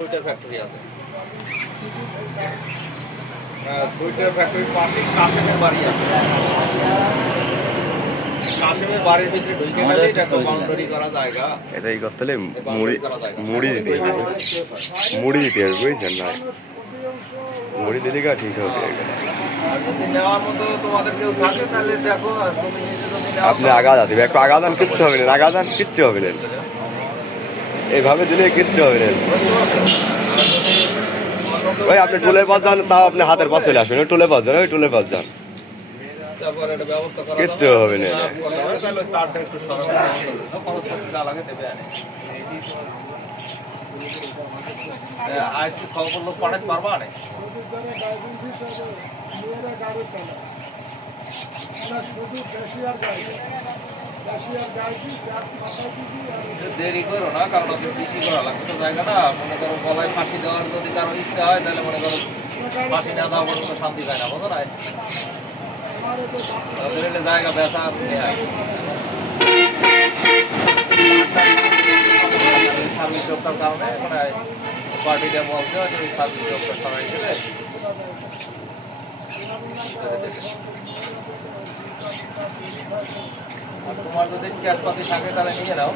Sweater factory আছে। Sweater ফ্যাক্টরির পাশে কাশেমের বাড়ি আছে। কাশেমের বাড়ির ভিতরে ঢুকে গেলে এটা একটা বাউন্ডারি করা জায়গা। এটাই করতে হলে মুড়ি দিতে হবে, মুড়ি দিতে হবে, বুঝছেন না? মুড়ি দিলে গা ঠিক হবে। আর যদি নেওয়ার মতো তোমাদের কেউ থাকে তাহলে দেখো, আর তুমি নিজে যদি আপনি আগা যাবে, একটু আগা যান, কিচ্ছু হবে না, আগা যান, কিচ্ছু হবে না, এইভাবে দিলে কিচ্ছু হবে না। ওই আপনি টুলের পাশ যান, তাও আপনি হাতের পাশ চলে আসবেন, ওই টুলের পাশ যান, ওই টুলের পাশ যান, কিচ্ছু হবে না। আজকে খবর লোক পাঠাতে পারবা না? দেরি করো না, কারণ কৃষি করা লাগবে তো জায়গা না। মনে করো গলায় ফাঁসি দেওয়ার যদি কারো ইচ্ছা হয় তাহলে মনে করো ফাঁসি না দেওয়া পর্যন্ত শান্তি যায় না, বুঝো না? জায়গা বেচা নেয় সার্ভিস জবটার কারণে মানে পার্টিটা বলছে সার্ভিস জবটা সরাই গেলে আর তোমার যদি ক্যাশ পাতি থাকে তাহলে নিয়ে নাও।